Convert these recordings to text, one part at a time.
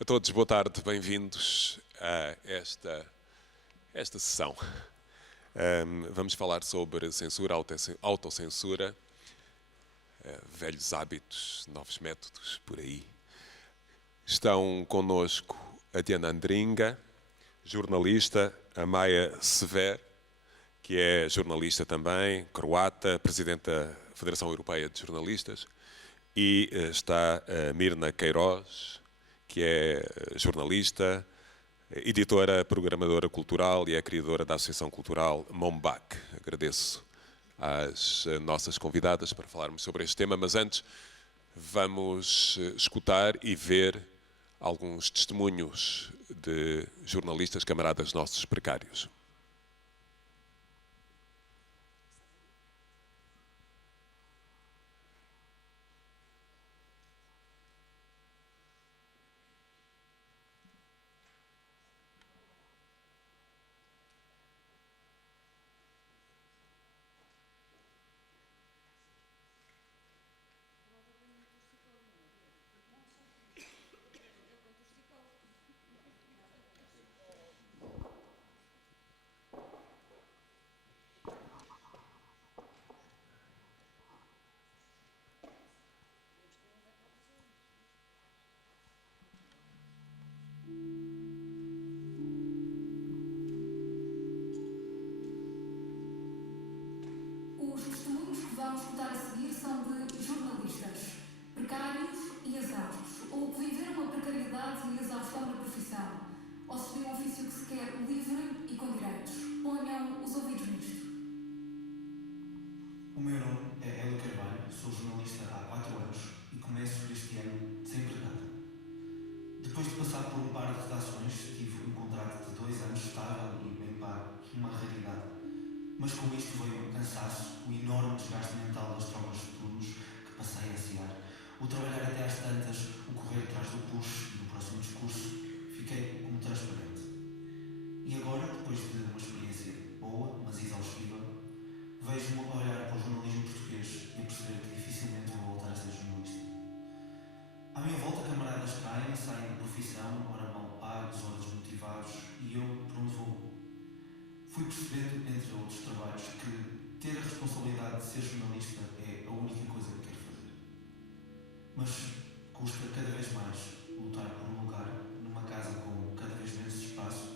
A todos, boa tarde, bem-vindos a esta sessão. Vamos falar sobre censura, autocensura, velhos hábitos, novos métodos, por aí. Estão connosco a Diana Andringa, jornalista, a Maja Sever, que é jornalista também, croata, presidente da Federação Europeia de Jornalistas, e está a Mirna Queiroz, que é jornalista, editora, programadora cultural e é criadora da Associação Cultural Mombak. Agradeço às nossas convidadas para falarmos sobre este tema, mas antes vamos escutar e ver alguns testemunhos de jornalistas, camaradas nossos precários. Os testemunhos que vamos escutar a seguir são de jornalistas, precários e exaustos, ou que viveram a precariedade e a exaustão na profissão, ou se de um ofício que se quer livre e com direitos. Ponham os ouvidos nisto. O meu nome é Hélio Carvalho, sou jornalista há 4 anos e começo este ano desempregado. Depois de passar por um par de redações, tive um contrato de 2 anos estável e bem pago, uma raridade. Mas com isto veio o cansaço, o enorme desgaste mental das trocas de turnos que passei a ansiar, o trabalhar até às tantas, o correr atrás do push e do próximo discurso, fiquei como transparente. E agora, depois de uma experiência boa, mas exaustiva, vejo-me a olhar para o jornalismo português e a perceber que dificilmente vou voltar a ser jornalista. À minha volta, camaradas caem, saem da profissão, ora mal pagos, ora desmotivados, e eu, por onde vou? Fui percebendo, entre outros trabalhos, que ter a responsabilidade de ser jornalista é a única coisa que quero fazer. Mas custa cada vez mais lutar por um lugar numa casa com cada vez menos espaço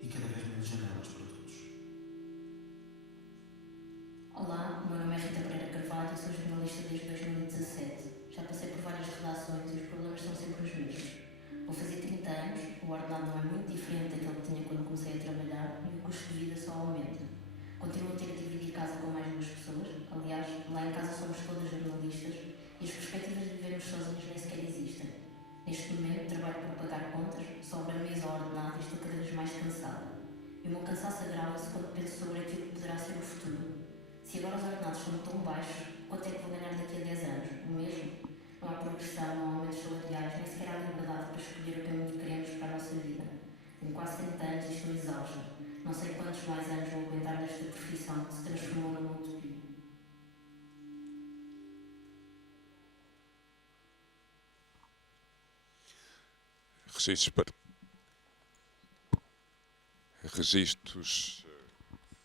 e cada vez menos janelas para todos. Olá, o meu nome é Rita Pereira Carvalho e sou jornalista desde 2017. Já passei por várias redações e os problemas são sempre os mesmos. Vou fazer 30 anos, o ordenado não é muito diferente daquele que tinha quando comecei a trabalhar e o custo de vida só aumenta. Continuo a ter que dividir casa com mais 2 pessoas, aliás, lá em casa somos todas jornalistas e as perspectivas de vivermos sozinhos nem sequer existem. Neste momento trabalho para pagar contas, sobra mês ao ordenado e estou cada vez mais cansada. E o meu cansaço agrava-se quando penso sobre aquilo que poderá ser o futuro. Se agora os ordenados são tão baixos, quanto é que vou ganhar daqui a 10 anos? O mesmo? Não há progressão, não há aumentos salariais, nem sequer há liberdade para escolher o caminho que queremos para a nossa vida. Tenho quase 30 anos e estou exausta. Não sei quantos mais anos vou aguentar nesta profissão que se transformou numa utopia. Registros.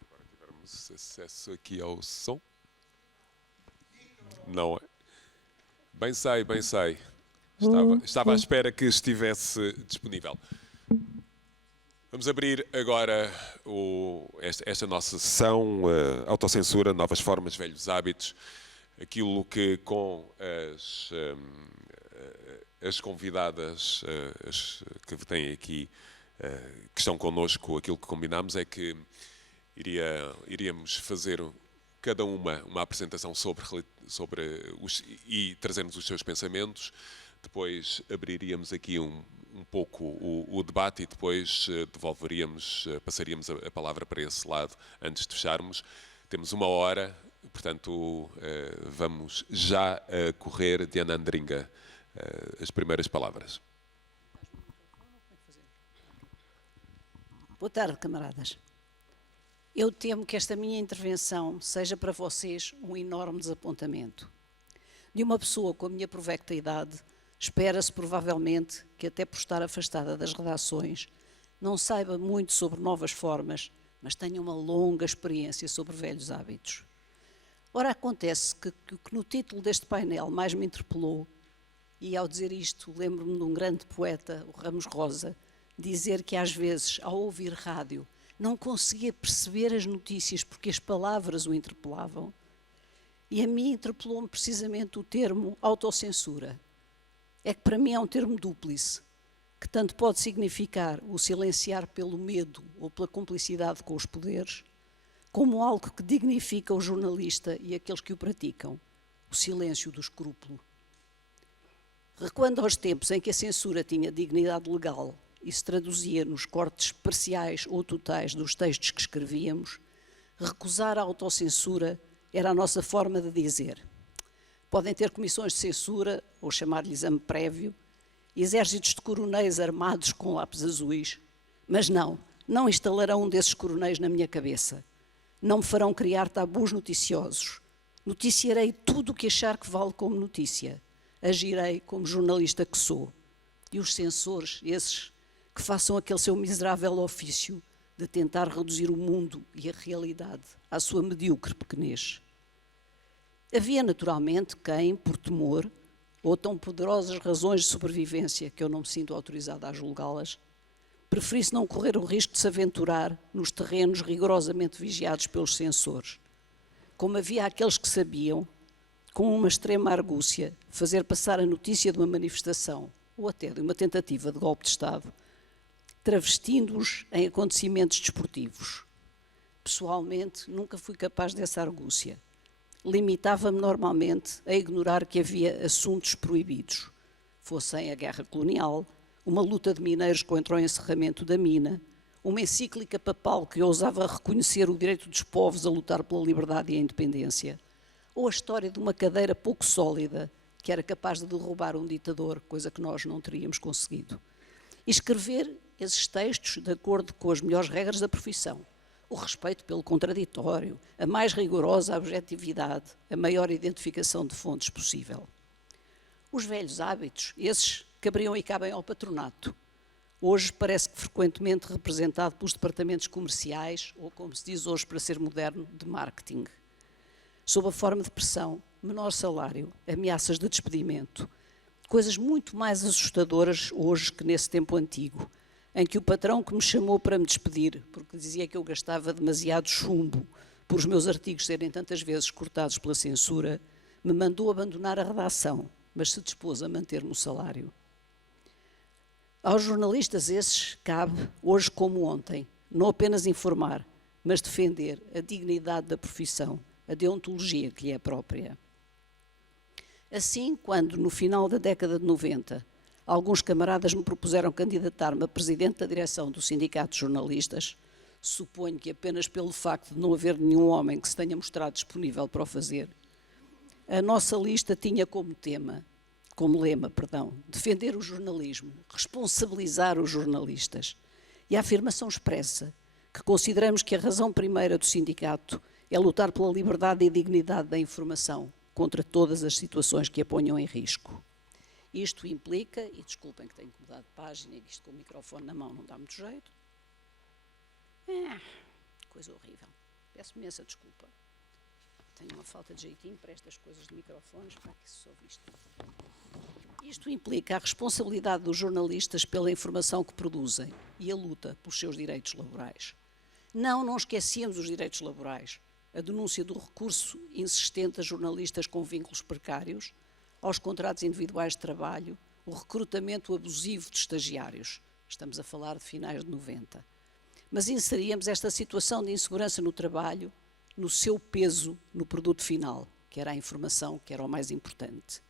Agora tivermos acesso aqui ao som. Não é? Bem sei, bem sei. Estava à espera que estivesse disponível. Vamos abrir agora esta nossa sessão, autocensura, novas formas, velhos hábitos, aquilo que com as convidadas que têm aqui, que estão connosco, aquilo que combinámos é que iríamos fazer cada uma apresentação e trazermos os seus pensamentos. Depois abriríamos aqui um pouco o debate e depois passaríamos a palavra para esse lado antes de fecharmos. Temos 1 hora, portanto vamos já correr. Diana Andringa, as primeiras palavras. Boa tarde, camaradas. Eu temo que esta minha intervenção seja para vocês um enorme desapontamento. De uma pessoa com a minha provecta idade, Espera-se, provavelmente, que até por estar afastada das redações, não saiba muito sobre novas formas, mas tenha uma longa experiência sobre velhos hábitos. Ora, acontece que no título deste painel mais me interpelou, e ao dizer isto lembro-me de um grande poeta, o Ramos Rosa, dizer que às vezes, ao ouvir rádio, não conseguia perceber as notícias porque as palavras o interpelavam. E a mim interpelou-me precisamente o termo autocensura. É que para mim é um termo dúplice, que tanto pode significar o silenciar pelo medo ou pela cumplicidade com os poderes, como algo que dignifica o jornalista e aqueles que o praticam, o silêncio do escrúpulo. Recuando aos tempos em que a censura tinha dignidade legal e se traduzia nos cortes parciais ou totais dos textos que escrevíamos, recusar a autocensura era a nossa forma de dizer: podem ter comissões de censura, ou chamar-lhe exame prévio, exércitos de coronéis armados com lápis azuis, mas não instalarão um desses coronéis na minha cabeça. Não me farão criar tabus noticiosos. Noticiarei tudo o que achar que vale como notícia. Agirei como jornalista que sou. E os censores, esses que façam aquele seu miserável ofício de tentar reduzir o mundo e a realidade à sua medíocre pequenez. Havia naturalmente quem, por temor, ou tão poderosas razões de sobrevivência que eu não me sinto autorizada a julgá-las, preferisse não correr o risco de se aventurar nos terrenos rigorosamente vigiados pelos censores. Como havia aqueles que sabiam, com uma extrema argúcia, fazer passar a notícia de uma manifestação, ou até de uma tentativa de golpe de Estado, travestindo-os em acontecimentos desportivos. Pessoalmente, nunca fui capaz dessa argúcia. Limitava-me normalmente a ignorar que havia assuntos proibidos, fossem a guerra colonial, uma luta de mineiros contra o encerramento da mina, uma encíclica papal que ousava reconhecer o direito dos povos a lutar pela liberdade e a independência, ou a história de uma cadeira pouco sólida que era capaz de derrubar um ditador, coisa que nós não teríamos conseguido. E escrever esses textos de acordo com as melhores regras da profissão, o respeito pelo contraditório, a mais rigorosa objetividade, a maior identificação de fontes possível. Os velhos hábitos, esses cabriam e cabem ao patronato. Hoje parece que frequentemente representado pelos departamentos comerciais, ou como se diz hoje para ser moderno, de marketing. Sob a forma de pressão, menor salário, ameaças de despedimento, coisas muito mais assustadoras hoje que nesse tempo antigo, em que o patrão que me chamou para me despedir, porque dizia que eu gastava demasiado chumbo por os meus artigos serem tantas vezes cortados pela censura, me mandou abandonar a redação, mas se dispôs a manter-me o salário. Aos jornalistas esses cabe, hoje como ontem, não apenas informar, mas defender a dignidade da profissão, a deontologia que lhe é própria. Assim, quando, no final da década de 90, alguns camaradas me propuseram candidatar-me a presidente da direção do Sindicato de Jornalistas, suponho que apenas pelo facto de não haver nenhum homem que se tenha mostrado disponível para o fazer, a nossa lista tinha como lema, defender o jornalismo, responsabilizar os jornalistas e a afirmação expressa que consideramos que a razão primeira do sindicato é lutar pela liberdade e dignidade da informação contra todas as situações que a ponham em risco. Isto implica, e desculpem que tenho que mudar de página, isto com o microfone na mão não dá muito jeito. Coisa horrível. Peço imensa desculpa. Tenho uma falta de jeitinho para estas coisas de microfones, para que se ouve isto. Isto implica a responsabilidade dos jornalistas pela informação que produzem e a luta pelos seus direitos laborais. Não esquecemos os direitos laborais. A denúncia do recurso insistente a jornalistas com vínculos precários, aos contratos individuais de trabalho, o recrutamento abusivo de estagiários. Estamos a falar de finais de 90. Mas inseríamos esta situação de insegurança no trabalho no seu peso no produto final, que era a informação, que era o mais importante.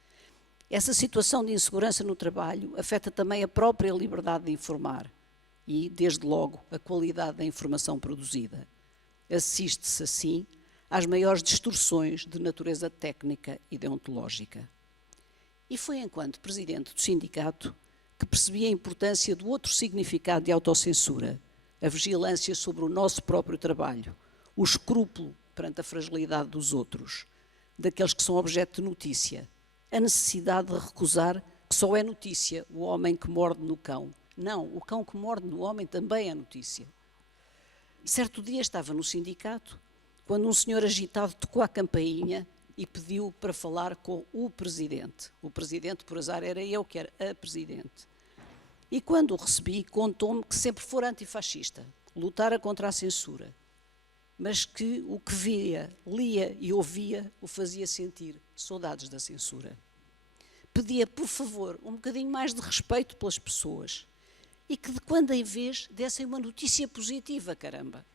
Essa situação de insegurança no trabalho afeta também a própria liberdade de informar e, desde logo, a qualidade da informação produzida. Assiste-se, assim, às maiores distorções de natureza técnica e deontológica. E foi enquanto presidente do sindicato que percebi a importância do outro significado de autocensura, a vigilância sobre o nosso próprio trabalho, o escrúpulo perante a fragilidade dos outros, daqueles que são objeto de notícia, a necessidade de recusar que só é notícia o homem que morde no cão. Não, o cão que morde no homem também é notícia. Certo dia estava no sindicato, quando um senhor agitado tocou a campainha e pediu para falar com o presidente. O presidente, por azar, era eu que era a presidente. E quando o recebi, contou-me que sempre fora antifascista, lutara contra a censura, mas que o que via, lia e ouvia o fazia sentir saudades da censura. Pedia, por favor, um bocadinho mais de respeito pelas pessoas e que de quando em vez dessem uma notícia positiva, caramba.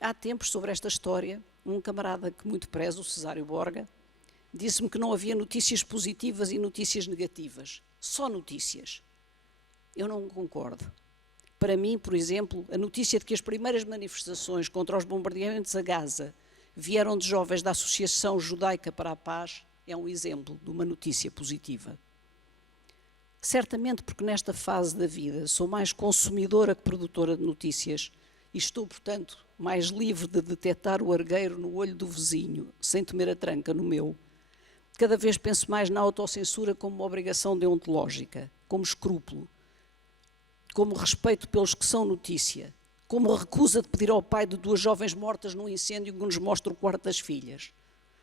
Há tempos, sobre esta história, um camarada que muito prezo, o Cesário Borga, disse-me que não havia notícias positivas e notícias negativas, só notícias. Eu não concordo. Para mim, por exemplo, a notícia de que as primeiras manifestações contra os bombardeamentos a Gaza vieram de jovens da Associação Judaica para a Paz é um exemplo de uma notícia positiva. Certamente porque nesta fase da vida sou mais consumidora que produtora de notícias e estou, portanto, mais livre de detectar o argueiro no olho do vizinho, sem temer a tranca no meu. Cada vez penso mais na autocensura como uma obrigação deontológica, como escrúpulo, como respeito pelos que são notícia, como recusa de pedir ao pai de 2 jovens mortas num incêndio que nos mostra o quarto das filhas,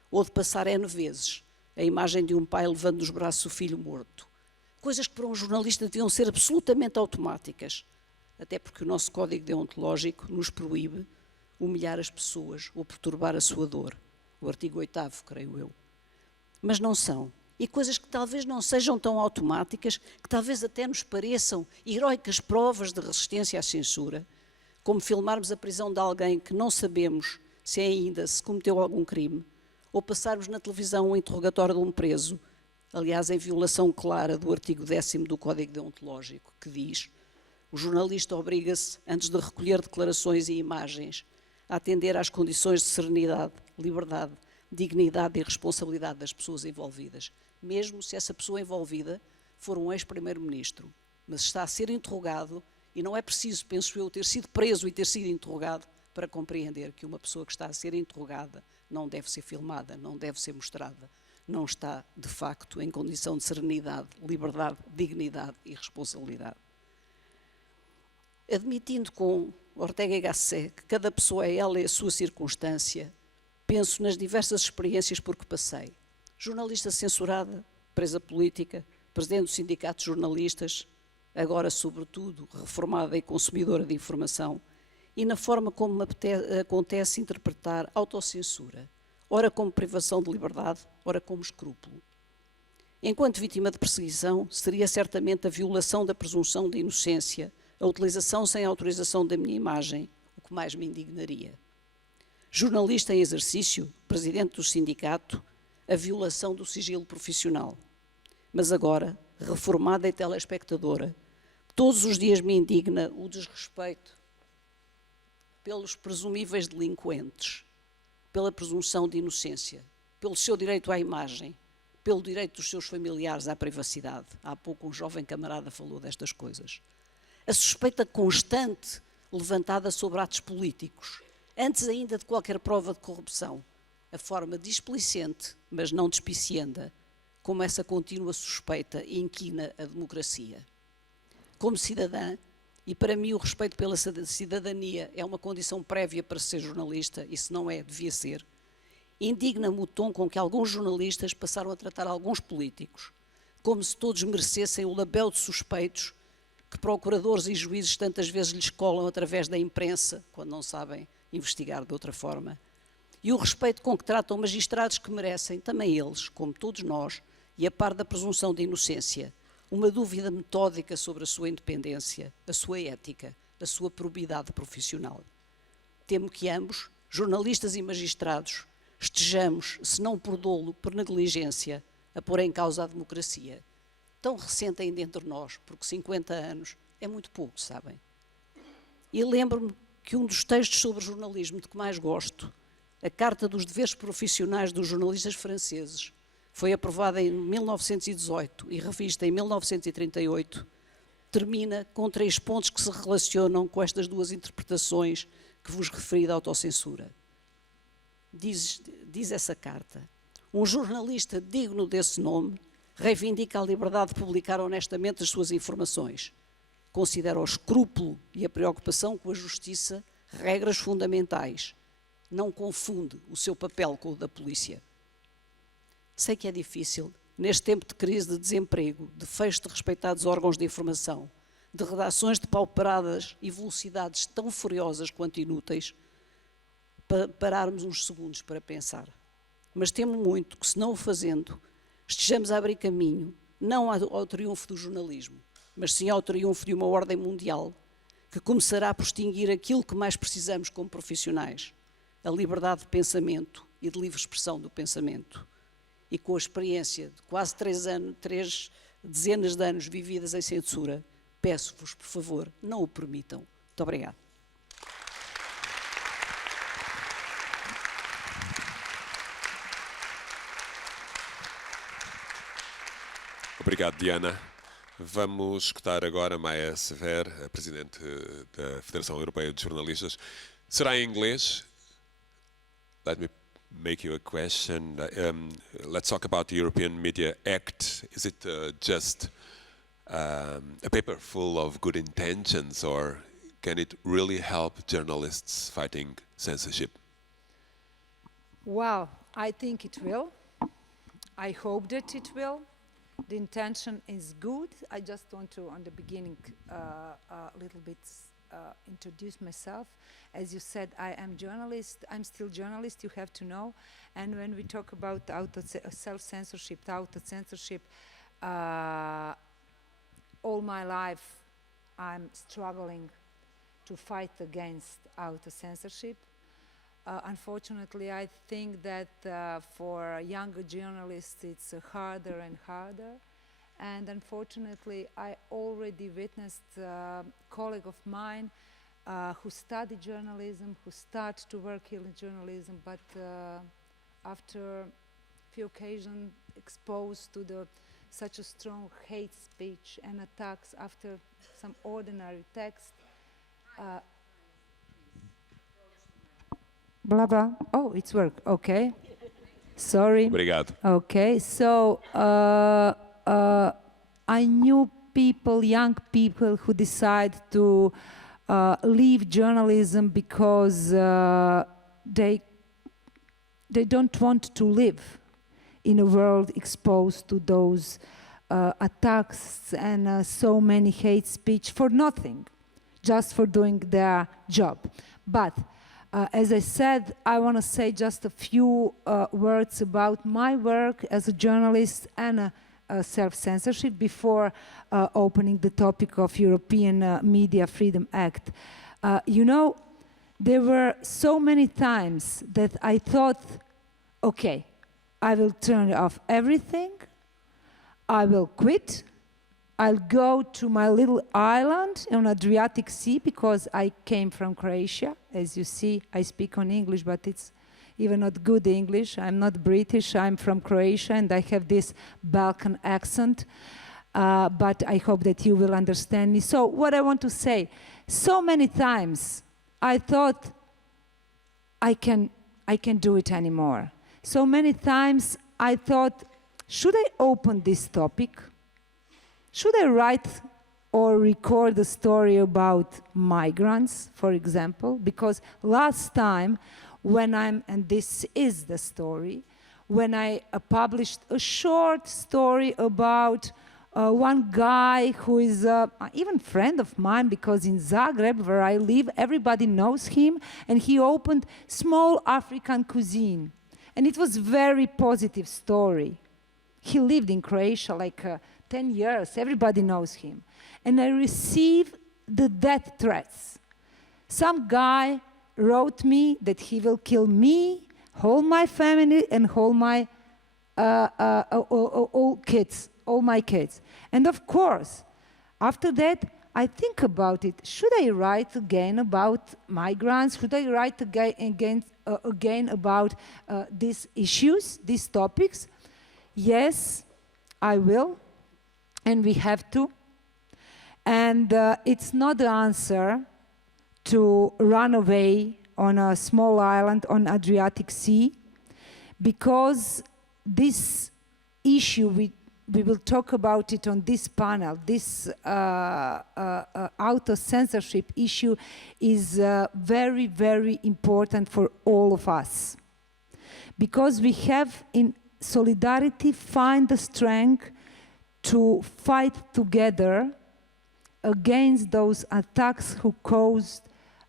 ou de passar N vezes a imagem de um pai levando nos braços o filho morto. Coisas que para um jornalista deviam ser absolutamente automáticas, até porque o nosso código deontológico nos proíbe humilhar as pessoas ou perturbar a sua dor. O artigo 8º, creio eu. Mas não são. E coisas que talvez não sejam tão automáticas, que talvez até nos pareçam heroicas provas de resistência à censura, como filmarmos a prisão de alguém que não sabemos se cometeu algum crime, ou passarmos na televisão um interrogatório de um preso, aliás, em violação clara do artigo 10º do Código Deontológico, que diz: o jornalista obriga-se, antes de recolher declarações e imagens, a atender às condições de serenidade, liberdade, dignidade e responsabilidade das pessoas envolvidas, mesmo se essa pessoa envolvida for um ex-primeiro-ministro, mas está a ser interrogado e não é preciso, penso eu, ter sido preso e ter sido interrogado para compreender que uma pessoa que está a ser interrogada não deve ser filmada, não deve ser mostrada, não está, de facto, em condição de serenidade, liberdade, dignidade e responsabilidade. Admitindo com Ortega y Gasset que cada pessoa é ela e a sua circunstância, penso nas diversas experiências por que passei. Jornalista censurada, presa política, presidente do Sindicato de Jornalistas, agora, sobretudo, reformada e consumidora de informação, e na forma como me acontece interpretar autocensura, ora como privação de liberdade, ora como escrúpulo. Enquanto vítima de perseguição, seria certamente a violação da presunção de inocência, a utilização sem autorização da minha imagem, o que mais me indignaria. Jornalista em exercício, presidente do sindicato, a violação do sigilo profissional. Mas agora, reformada e telespectadora, todos os dias me indigna o desrespeito pelos presumíveis delinquentes, pela presunção de inocência, pelo seu direito à imagem, pelo direito dos seus familiares à privacidade. Há pouco um jovem camarada falou destas coisas. A suspeita constante levantada sobre atos políticos, antes ainda de qualquer prova de corrupção, a forma displicente, mas não despicienda, como essa contínua suspeita inquina a democracia. Como cidadã, e para mim o respeito pela cidadania é uma condição prévia para ser jornalista, e se não é, devia ser, indigna-me o tom com que alguns jornalistas passaram a tratar alguns políticos, como se todos merecessem o labéu de suspeitos que procuradores e juízes tantas vezes lhes colam através da imprensa, quando não sabem investigar de outra forma. E o respeito com que tratam magistrados que merecem, também eles, como todos nós, e a par da presunção de inocência, uma dúvida metódica sobre a sua independência, a sua ética, a sua probidade profissional. Temo que ambos, jornalistas e magistrados, estejamos, se não por dolo, por negligência, a pôr em causa a democracia. Tão recente ainda entre nós, porque 50 anos é muito pouco, sabem? E lembro-me que um dos textos sobre jornalismo de que mais gosto, a Carta dos Deveres Profissionais dos Jornalistas Franceses, foi aprovada em 1918 e revista em 1938, termina com 3 pontos que se relacionam com estas 2 interpretações que vos referi da autocensura. Diz essa carta: um jornalista digno desse nome Reivindica a liberdade de publicar honestamente as suas informações. Considera o escrúpulo e a preocupação com a justiça regras fundamentais. Não confunde o seu papel com o da polícia. Sei que é difícil, neste tempo de crise de desemprego, de fecho de respeitados órgãos de informação, de redações depauperadas e velocidades tão furiosas quanto inúteis, pararmos uns segundos para pensar. Mas temo muito que, se não o fazendo, estejamos a abrir caminho, não ao triunfo do jornalismo, mas sim ao triunfo de uma ordem mundial que começará por extinguir aquilo que mais precisamos como profissionais, a liberdade de pensamento e de livre expressão do pensamento. E com a experiência de quase 3 dezenas de anos vividas em censura, peço-vos, por favor, não o permitam. Muito obrigada. Obrigado, Diana. Vamos escutar agora Maia Sever, a Presidente da Federação Europeia de Jornalistas. Será em inglês? Let me make you a question. Let's talk about the European Media Act. Is it just a paper full of good intentions, or can it really help journalists fighting censorship? Well, I think it will. I hope that it will. The intention is good. I just want to, on the beginning, a little bit introduce myself. As you said, I am journalist. I'm still journalist, you have to know. And when we talk about self-censorship, auto-censorship, all my life I'm struggling to fight against auto-censorship. Unfortunately, I think that for younger journalists it's harder and harder. And unfortunately, I already witnessed a colleague of mine who studied journalism, who started to work here in journalism, but after a few occasions exposed to such a strong hate speech and attacks after some ordinary text, blah, blah. Oh, it's work. Okay. Sorry. Obrigado. Okay. So I knew people, young people, who decide to leave journalism because they don't want to live in a world exposed to those attacks and so many hate speech for nothing, just for doing their job. But as I said, I want to say just a few words about my work as a journalist and self-censorship before opening the topic of European Media Freedom Act. You know, there were so many times that I thought, okay, I will turn off everything, I will quit, I'll go to my little island on Adriatic Sea because I came from Croatia. As you see, I speak on English, but it's even not good English. I'm not British, I'm from Croatia, and I have this Balkan accent. But I hope that you will understand me. So what I want to say, so many times I thought I can do it anymore. So many times I thought, should I open this topic? Should I write or record a story about migrants, for example? Because last time when and this is the story, when I published a short story about one guy who is even friend of mine, because in Zagreb, where I live, everybody knows him, and he opened small African cuisine. And it was very positive story. He lived in Croatia like 10 years, everybody knows him. And I received the death threats. Some guy wrote me that he will kill me, whole my family, and whole my all my kids. And of course, after that, I think about it. Should I write again about migrants? Should I write again about these issues, these topics? Yes, I will, and we have to. And it's not the answer to run away on a small island on Adriatic Sea, because this issue we will talk about it on this panel. This auto-censorship issue is very, very important for all of us. Because we have in solidarity find the strength to fight together against those attacks who caused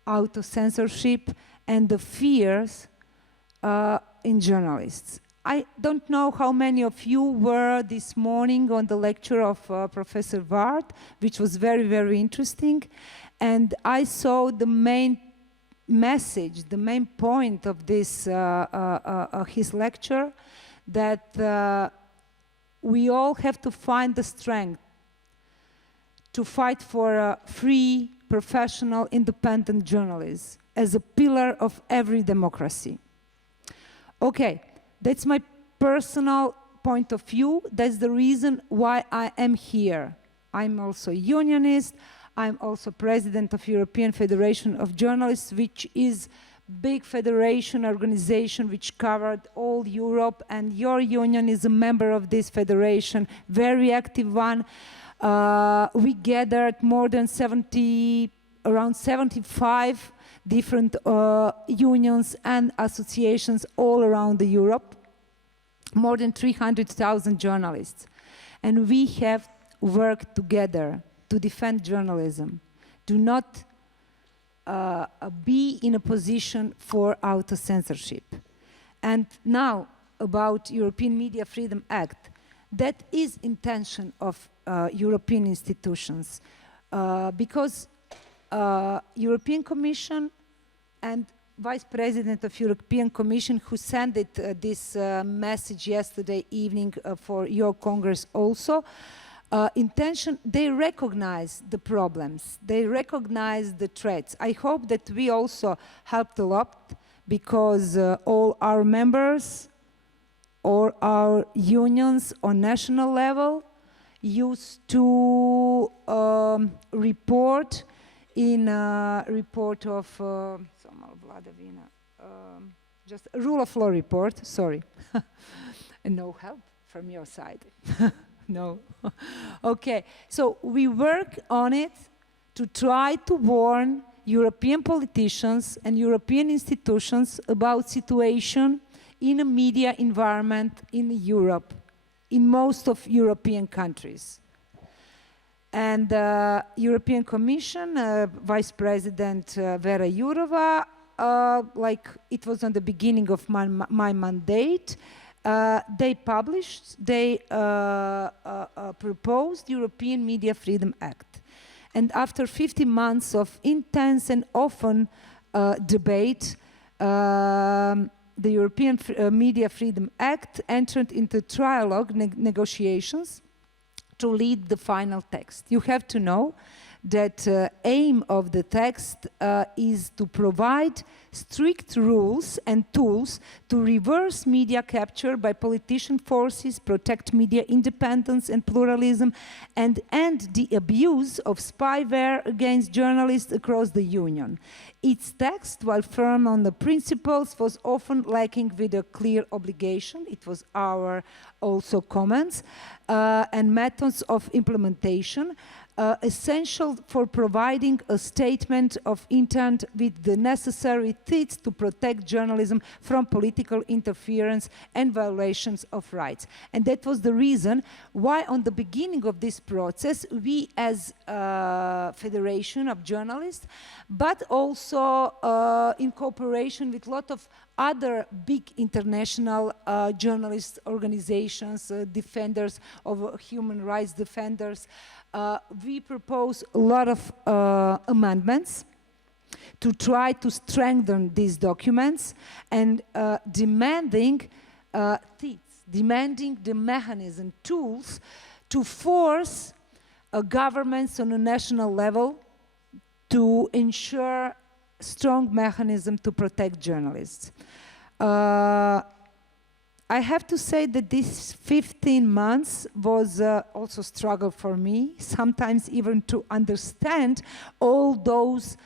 auto-censorship and the fears in journalists. I don't know how many of you were this morning on the lecture of Professor Ward, which was very, very interesting. And I saw the main message, the main point of this, his lecture, that we all have to find the strength to fight for free, professional, independent journalism as a pillar of every democracy. Okay, that's my personal point of view. That's the reason why I am here. I'm also a unionist. I'm also president of European Federation of Journalists, which is big federation organization which covered all Europe, and your union is a member of this federation, very active one. We gathered more than around 75 different unions and associations all around Europe, more than 300,000 journalists. And we have worked together to defend journalism, to not be in a position for auto-censorship. And now about European Media Freedom Act, that is intention of European institutions, because European Commission and Vice President of European Commission, who sent it this message yesterday evening for your Congress also, intention, they recognize the problems, they recognize the threats. I hope that we also helped a lot, because all our members or our unions on national level used to report in a report of just a rule of law report, sorry. And no help from your side. No. Okay, so we work on it to try to warn European politicians and European institutions about situation in a media environment in Europe, in most of European countries. And European Commission, Vice President Vera Jourova, like it was on the beginning of my mandate, they proposed European Media Freedom Act. And after 50 months of intense and often debate, the European Media Freedom Act entered into trialogue negotiations to lead the final text. You have to know that aim of the text is to provide strict rules and tools to reverse media capture by politician forces, protect media independence and pluralism, and end the abuse of spyware against journalists across the Union. Its text, while firm on the principles, was often lacking with a clear obligation. It was our also comments and methods of implementation. Essential for providing a statement of intent with the necessary teeth to protect journalism from political interference and violations of rights. And that was the reason why on the beginning of this process, we as a Federation of Journalists, but also in cooperation with a lot of other big international journalist organizations, defenders of human rights defenders, we propose a lot of amendments to try to strengthen these documents and demanding the mechanism, tools to force governments on a national level to ensure strong mechanism to protect journalists. I have to say that this 15 months was also a struggle for me, sometimes even to understand all those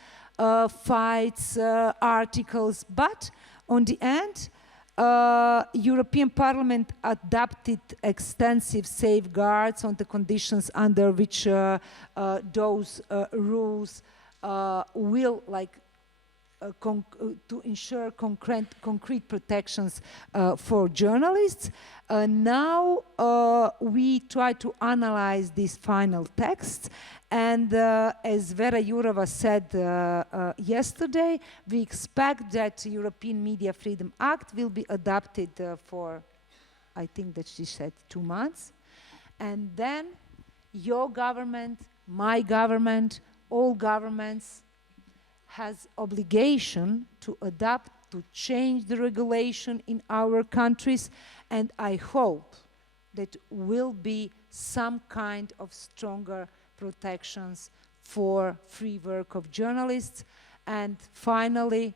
fights, articles, but on the end, European Parliament adopted extensive safeguards on the conditions under which those rules will to ensure concrete protections for journalists. Now we try to analyze these final texts, and as Vera Jourova said yesterday, we expect that the European Media Freedom Act will be adopted for, I think that she said, 2 months. And then your government, my government, all governments has obligation to adapt, to change the regulation in our countries, and I hope that will be some kind of stronger protections for free work of journalists, and finally,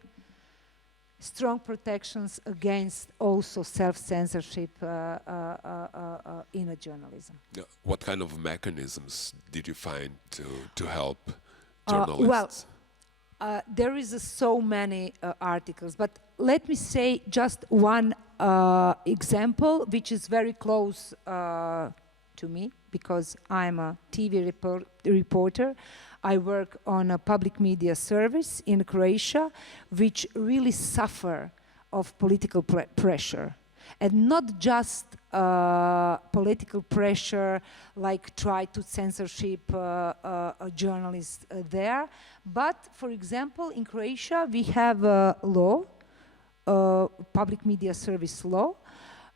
strong protections against also self-censorship in a journalism. What kind of mechanisms did you find to help journalists? There is so many articles, but let me say just one example, which is very close to me, because I'm a TV reporter. I work on a public media service in Croatia, which really suffer of political pressure. And not just political pressure, like try to censorship journalists there, but for example, in Croatia we have a law, public media service law,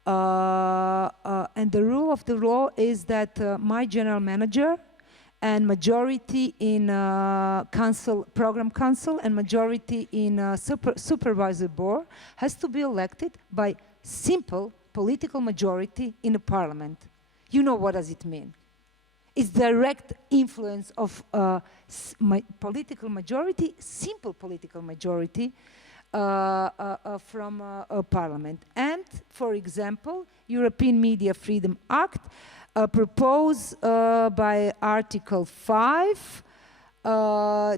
and the rule of the law is that my general manager and majority in program council and majority in supervisor board has to be elected by simple political majority in a parliament. You know what does it mean? It's direct influence of political majority, simple political majority from a parliament. And, for example, European Media Freedom Act proposed by Article 5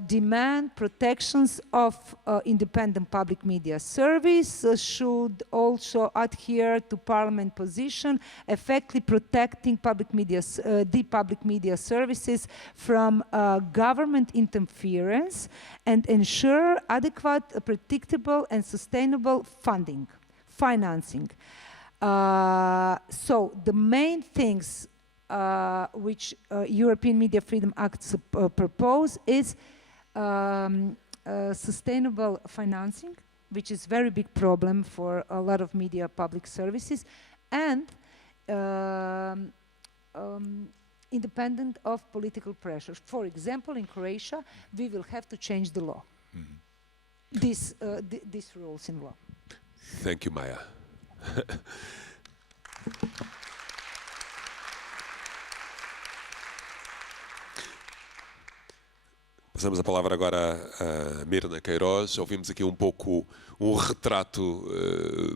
demand protections of independent public media service should also adhere to Parliament position, effectively protecting public media, the public media services from government interference and ensure adequate, predictable and sustainable financing. So the main things which European Media Freedom Act propose is sustainable financing, which is a very big problem for a lot of media public services, and independent of political pressure. For example, in Croatia, we will have to change the law. These rules in law. Thank you, Maya. Passamos a palavra agora a Mirna Queiroz. Ouvimos aqui um pouco um retrato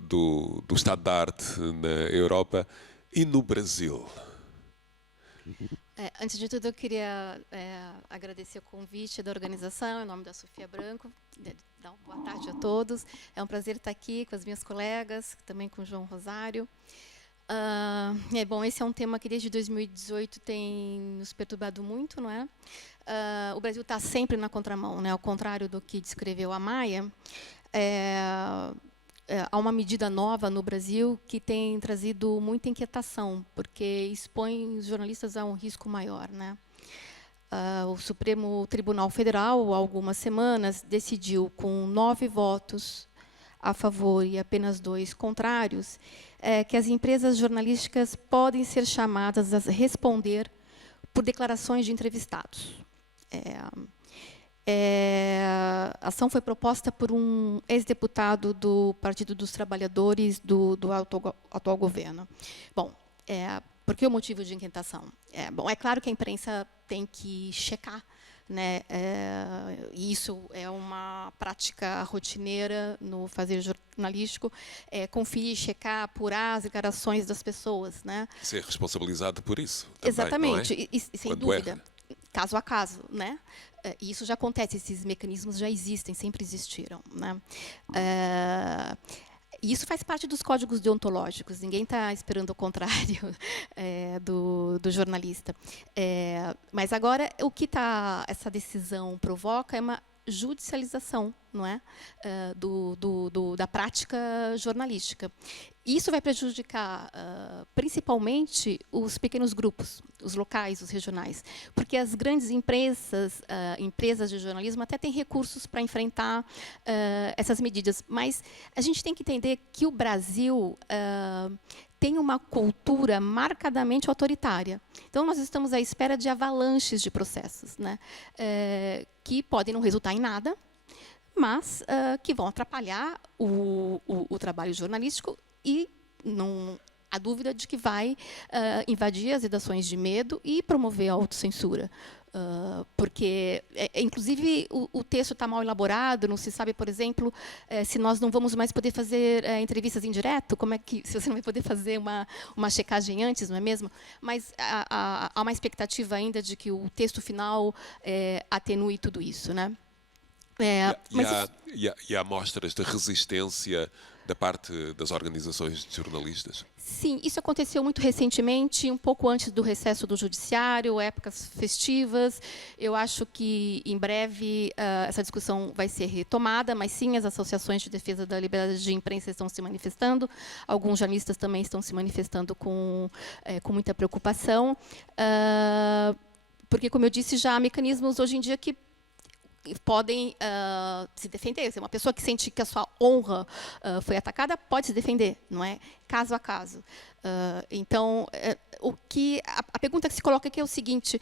do estado da arte na Europa e no Brasil. Antes de tudo, eu queria agradecer o convite da organização, em nome da Sofia Branco, dar uma boa tarde a todos. É um prazer estar aqui com as minhas colegas, também com o João Rosário. Bom, esse é um tema que desde 2018 tem nos perturbado muito, não é? O Brasil está sempre na contramão, né? Ao contrário do que descreveu a Maia. Há uma medida nova no Brasil que tem trazido muita inquietação, porque expõe os jornalistas a um risco maior, né? O Supremo Tribunal Federal, há algumas semanas, decidiu com 9 votos a favor e apenas 2 contrários, que as empresas jornalísticas podem ser chamadas a responder por declarações de entrevistados. A ação foi proposta por um ex-deputado do Partido dos Trabalhadores do atual governo. Bom, por que o motivo de inquietação? Bom, é claro que a imprensa tem que checar, né? E isso é uma prática rotineira no fazer jornalístico, conferir, checar, apurar as declarações das pessoas, né? Ser responsabilizado por isso também, exatamente, não é? e sem Quando dúvida, erra. caso a caso, né? E isso já acontece, esses mecanismos já existem, sempre existiram, né? E isso faz parte dos códigos deontológicos. Ninguém está esperando o contrário do jornalista. Mas agora, o que essa decisão provoca é uma judicialização, não é? Da prática jornalística. Isso vai prejudicar principalmente os pequenos grupos, os locais, os regionais, porque as grandes empresas de jornalismo até têm recursos para enfrentar essas medidas, mas a gente tem que entender que o Brasil tem uma cultura marcadamente autoritária. Então, nós estamos à espera de avalanches de processos, né, que podem não resultar em nada, mas que vão atrapalhar o trabalho jornalístico e não há dúvida de que vai invadir as redações de medo e promover a autocensura. Porque, inclusive, o texto está mal elaborado, não se sabe, por exemplo, se nós não vamos mais poder fazer entrevistas em direto, como é que, se você não vai poder fazer uma checagem antes, não é mesmo? Mas há uma expectativa ainda de que o texto final atenue tudo isso, né? E há mostras de resistência da parte das organizações de jornalistas? Sim, isso aconteceu muito recentemente, um pouco antes do recesso do judiciário, épocas festivas. Eu acho que, em breve, essa discussão vai ser retomada, mas, sim, as associações de defesa da liberdade de imprensa estão se manifestando, alguns jornalistas também estão se manifestando com muita preocupação, porque, como eu disse, já há mecanismos, hoje em dia, que podem se defender. Uma pessoa que sente que a sua honra foi atacada pode se defender, não é? Caso a caso. Então, a pergunta que se coloca aqui é o seguinte: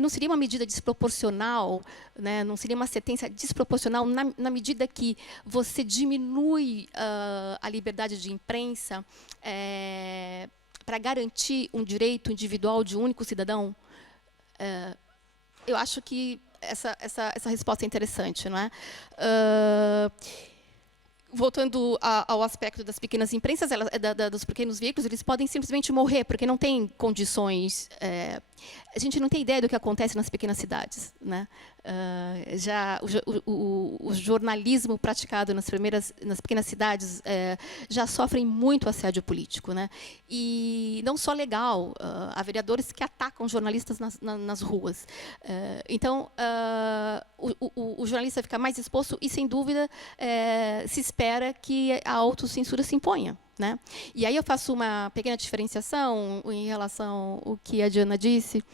não seria uma medida desproporcional, né? Não seria uma sentença desproporcional na medida que você diminui a liberdade de imprensa para garantir um direito individual de um único cidadão? Eu acho que essa resposta é interessante, não é? Voltando ao aspecto das pequenas imprensas, dos pequenos veículos, eles podem simplesmente morrer, porque não têm condições. A gente não tem ideia do que acontece nas pequenas cidades, né? Já o jornalismo praticado nas pequenas cidades já sofrem muito assédio político, né? E não só legal, há vereadores que atacam jornalistas nas ruas. Então, o jornalista fica mais exposto e, sem dúvida, se espera que a autocensura se imponha, né? E aí eu faço uma pequena diferenciação em relação ao que a Diana disse.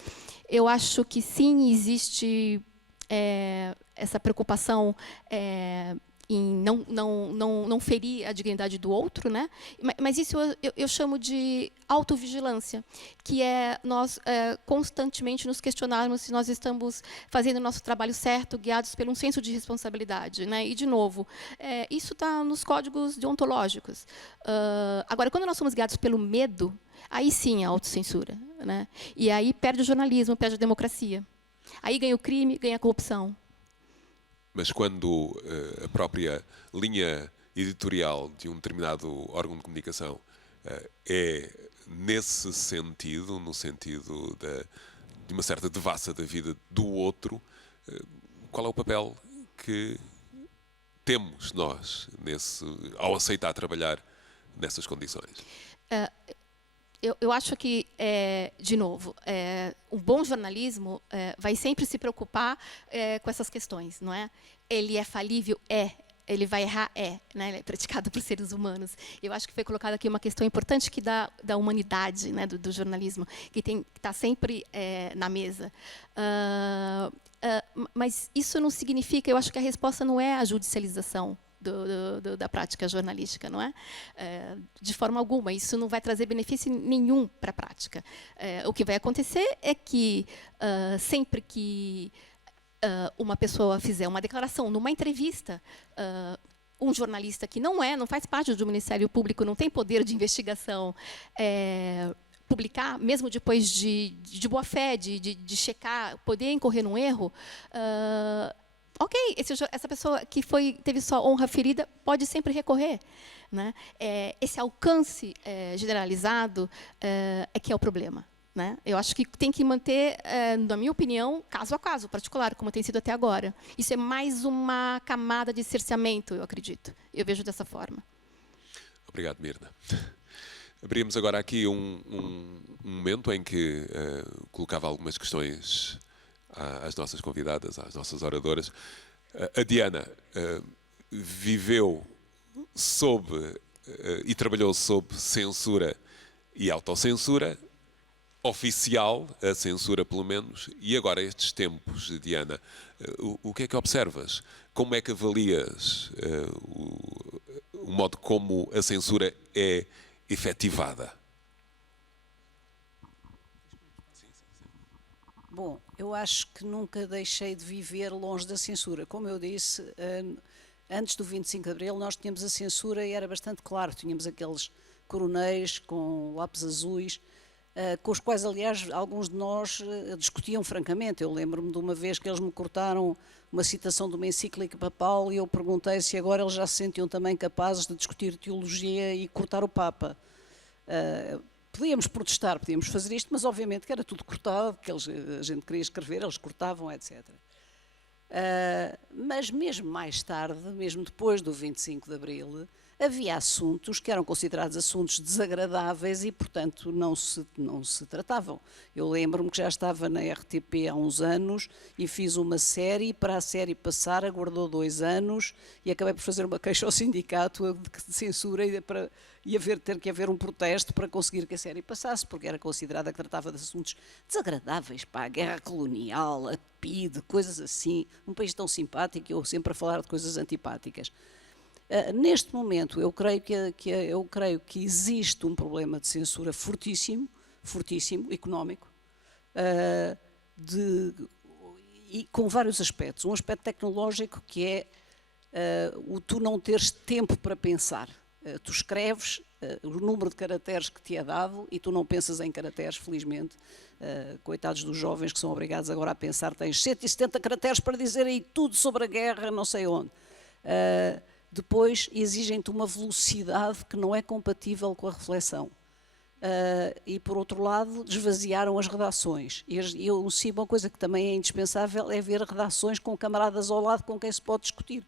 Eu acho que, sim, existe essa preocupação em não ferir a dignidade do outro, né? Mas isso eu chamo de autovigilância, que é nós constantemente nos questionarmos se nós estamos fazendo o nosso trabalho certo, guiados por um senso de responsabilidade, né? E, de novo, isso está nos códigos deontológicos. Agora, quando nós somos guiados pelo medo, aí sim a autocensura, né? E aí perde o jornalismo, perde a democracia. Aí ganha o crime, ganha a corrupção. Mas quando a própria linha editorial de um determinado órgão de comunicação é nesse sentido, no sentido de uma certa devassa da vida do outro, qual é o papel que temos nós ao aceitar trabalhar nessas condições? Eu acho que, de novo, um bom jornalismo vai sempre se preocupar com essas questões, não é? Ele é falível? Ele vai errar? Né? Ele é praticado por seres humanos. Eu acho que foi colocada aqui uma questão importante que da humanidade, né, do jornalismo, que está sempre na mesa. Mas isso não significa, eu acho que a resposta não é a judicialização da prática jornalística, não é? De forma alguma, isso não vai trazer benefício nenhum para a prática. O que vai acontecer é que, sempre que uma pessoa fizer uma declaração numa entrevista, um jornalista que não faz parte do Ministério Público, não tem poder de investigação, publicar, mesmo depois de boa-fé, de checar, poder incorrer num erro, ok, essa pessoa que teve sua honra ferida pode sempre recorrer, né? Esse alcance generalizado é que é o problema, né? Eu acho que tem que manter, na minha opinião, caso a caso, particular, como tem sido até agora. Isso é mais uma camada de cerceamento, eu acredito. Eu vejo dessa forma. Obrigado, Mirna. Abrimos agora aqui um momento em que colocava algumas questões às nossas convidadas, às nossas oradoras. A Diana viveu sob e trabalhou sob censura e autocensura, oficial, a censura pelo menos, e agora estes tempos, Diana, o que é que observas? Como é que avalias o modo como a censura é efetivada? Bom, eu acho que nunca deixei de viver longe da censura. Como eu disse, antes do 25 de Abril nós tínhamos a censura e era bastante claro, tínhamos aqueles coronéis com lápis azuis, com os quais, aliás, alguns de nós discutiam francamente. Eu lembro-me de uma vez que eles me cortaram uma citação de uma encíclica papal e eu perguntei se agora eles já se sentiam também capazes de discutir teologia e cortar o Papa. Podíamos protestar, podíamos fazer isto, mas obviamente que era tudo cortado, que a gente queria escrever, eles cortavam, etc. Mas mesmo mais tarde, mesmo depois do 25 de Abril, havia assuntos que eram considerados assuntos desagradáveis e, portanto, não se tratavam. Eu lembro-me que já estava na RTP há uns anos e fiz uma série, para a série passar, aguardou 2 anos e acabei por fazer uma queixa ao sindicato de censura e ter que haver um protesto para conseguir que a série passasse, porque era considerada que tratava de assuntos desagradáveis, a guerra colonial, a PIDE, coisas assim. Um país tão simpático e eu sempre a falar de coisas antipáticas. Neste momento, eu creio que existe um problema de censura fortíssimo, económico, e com vários aspectos. Um aspecto tecnológico que é o tu não teres tempo para pensar. Tu escreves o número de caracteres que te é dado e tu não pensas em caracteres, felizmente. Coitados dos jovens que são obrigados agora a pensar, tens 170 caracteres para dizer aí tudo sobre a guerra, não sei onde. Depois exigem-te uma velocidade que não é compatível com a reflexão. E, por outro lado, esvaziaram as redações. E uma coisa que também é indispensável é ver redações com camaradas ao lado com quem se pode discutir.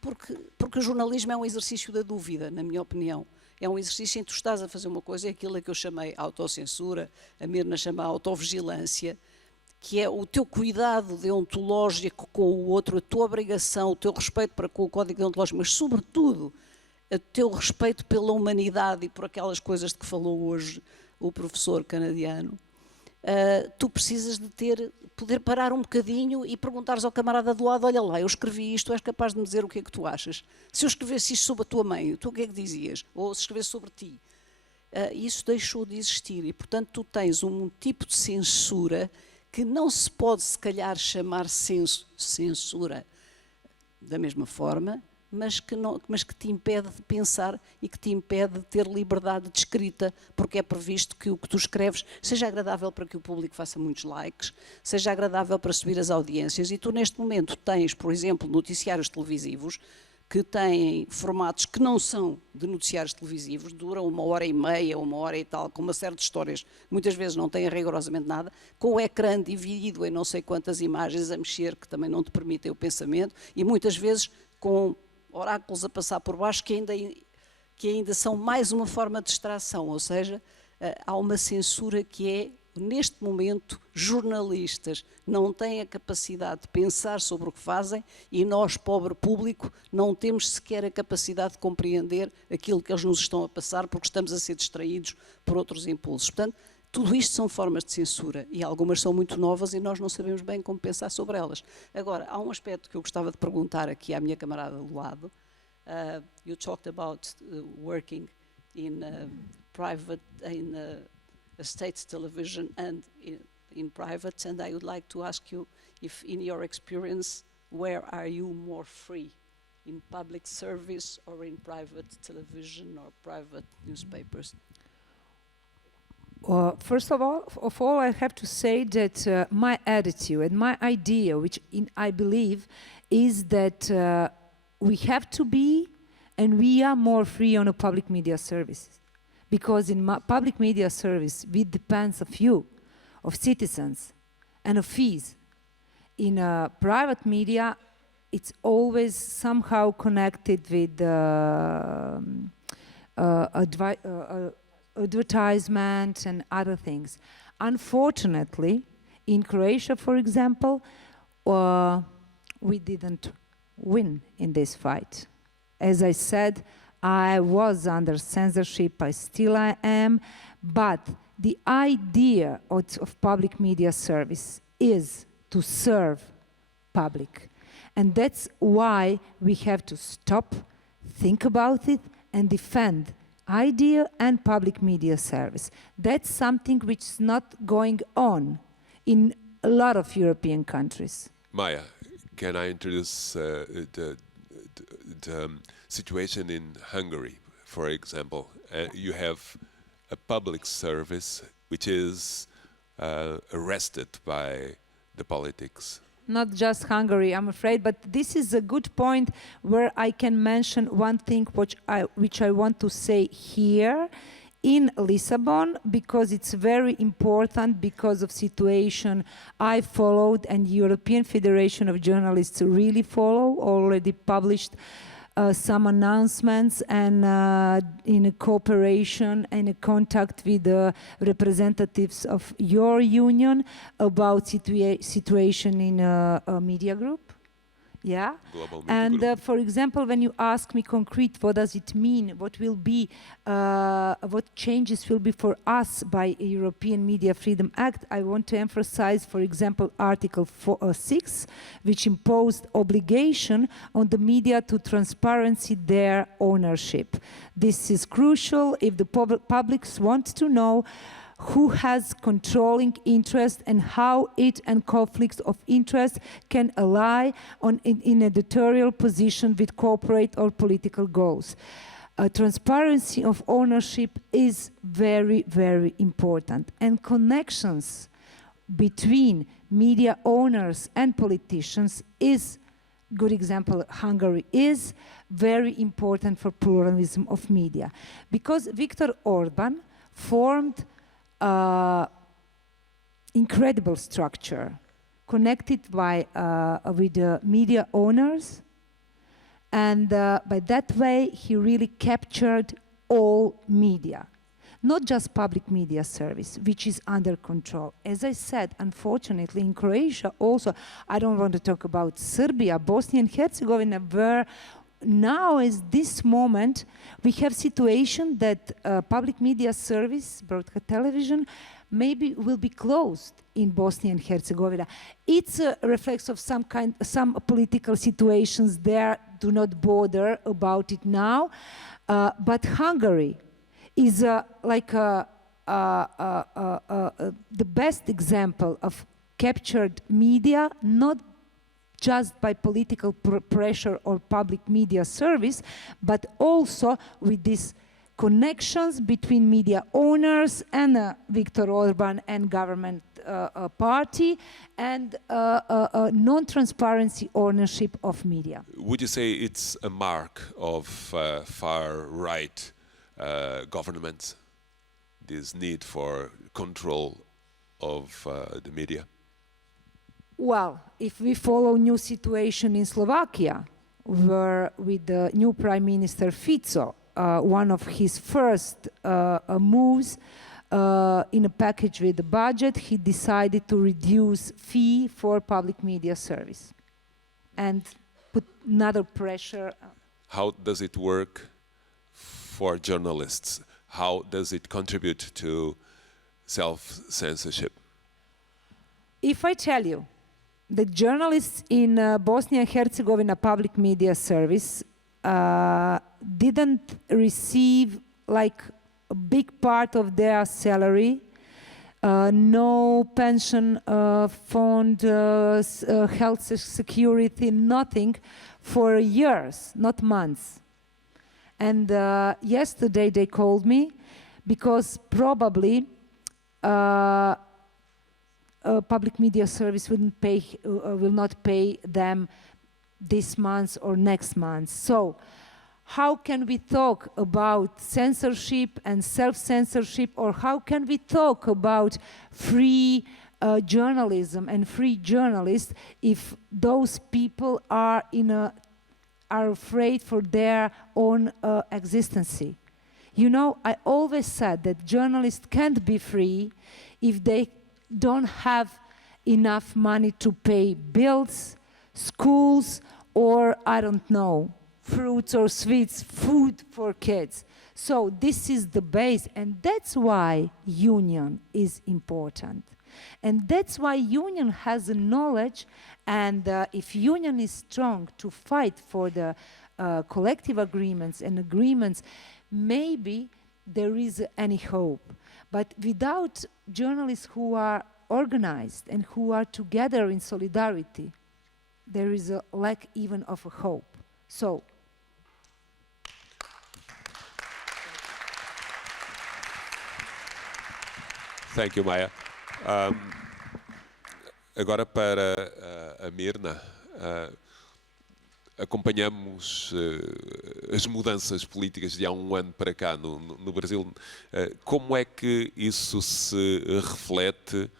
Porque o jornalismo é um exercício da dúvida, na minha opinião. É um exercício em que tu estás a fazer uma coisa, é aquilo que eu chamei autocensura, a Mirna chama autovigilância, que é o teu cuidado deontológico com o outro, a tua obrigação, o teu respeito para com o código deontológico, mas, sobretudo, o teu respeito pela humanidade e por aquelas coisas de que falou hoje o professor canadiano. Tu precisas de poder parar um bocadinho e perguntares ao camarada do lado, olha lá, eu escrevi isto, és capaz de me dizer o que é que tu achas? Se eu escrevesse isto sobre a tua mãe, tu o que é que dizias? Ou se escrevesse sobre ti? Isso deixou de existir e, portanto, tu tens um tipo de censura que não se pode, se calhar, chamar censura da mesma forma, mas que te impede de pensar e que te impede de ter liberdade de escrita, porque é previsto que o que tu escreves seja agradável para que o público faça muitos likes, seja agradável para subir as audiências. E tu, neste momento, tens, por exemplo, noticiários televisivos que têm formatos que não são de noticiários televisivos, duram 1h30, 1h e tal, com uma série de histórias, muitas vezes não têm rigorosamente nada, com o ecrã dividido em não sei quantas imagens a mexer, que também não te permitem o pensamento, e muitas vezes com oráculos a passar por baixo, que ainda são mais uma forma de distração, ou seja, há uma censura que é, neste momento, jornalistas não têm a capacidade de pensar sobre o que fazem e nós, pobre público, não temos sequer a capacidade de compreender aquilo que eles nos estão a passar porque estamos a ser distraídos por outros impulsos. Portanto, tudo isto são formas de censura e algumas são muito novas e nós não sabemos bem como pensar sobre elas. Agora, há um aspecto que eu gostava de perguntar aqui à minha camarada do lado. You talked about working in private, in state television and in private, and I would like to ask you if, in your experience, where are you more free, in public service or in private television or private newspapers? First of all, I have to say that my attitude and my idea, which I believe, is that we have to be, and we are more free on a public media service. Because in public media service, it depends of you, of citizens, and of fees. In private media, it's always somehow connected with advertisement and other things. Unfortunately, in Croatia, for example, we didn't win in this fight. As I said, I was under censorship, I still am, but the idea of public media service is to serve public. And that's why we have to stop, think about it, and defend idea and public media service. That's something which is not going on in a lot of European countries. Maya, can I introduce the situation in Hungary, for example? You have a public service which is arrested by the politics. Not just Hungary, I'm afraid, but this is a good point where I can mention one thing which I want to say here in Lisbon, because it's very important because of situation I followed and European Federation of Journalists really follow, already published some announcements and in a cooperation and a contact with the representatives of your union about situation in a media group. Yeah, Global Media and Group. for example, when you ask me concrete, what does it mean? What will be, what changes will be for us by European Media Freedom Act? I want to emphasize, for example, Article 6, which imposed obligation on the media to transparency their ownership. This is crucial if the public wants to know who has controlling interest and how it and conflicts of interest can ally in a editorial position with corporate or political goals. Transparency of ownership is very, very important. And connections between media owners and politicians is, good example, Hungary is very important for pluralism of media. Because Viktor Orban formed incredible structure connected with the media owners, and by that way he really captured all media, not just public media service, which is under control. As I said, unfortunately in Croatia also, I don't want to talk about Serbia, Bosnia and Herzegovina, where now, at this moment, we have situation that public media service, broadcast television, maybe will be closed in Bosnia and Herzegovina. It's a reflex of some political situations there. Do not bother about it now. But Hungary is like the best example of captured media, not just by political pressure or public media service, but also with these connections between media owners and Viktor Orban and government party, and non-transparency ownership of media. Would you say it's a mark of far-right governments, this need for control of the media? Well, if we follow new situation in Slovakia, where with the new Prime Minister Fico, one of his first moves in a package with the budget, he decided to reduce fee for public media service and put another pressure. How does it work for journalists? How does it contribute to self-censorship? If I tell you, the journalists in Bosnia and Herzegovina public media service didn't receive like a big part of their salary, no pension fund, health security, nothing for years, not months. And yesterday they called me because probably public media service will not pay them this month or next month. So how can we talk about censorship and self-censorship, or how can we talk about free journalism and free journalists if those people are afraid for their own existence? You know, I always said that journalists can't be free if they don't have enough money to pay bills, schools, or, I don't know, fruits or sweets, food for kids. So this is the base, and that's why union is important. And that's why union has a knowledge, and if union is strong to fight for the collective agreements and agreements, maybe there is any hope. But without journalists who are organized and who are together in solidarity, there is a lack even of a hope. So, thank you, Maya. Agora para a Mirna. Acompanhamos as mudanças políticas de há um ano para cá no Brasil. Como é que isso se reflete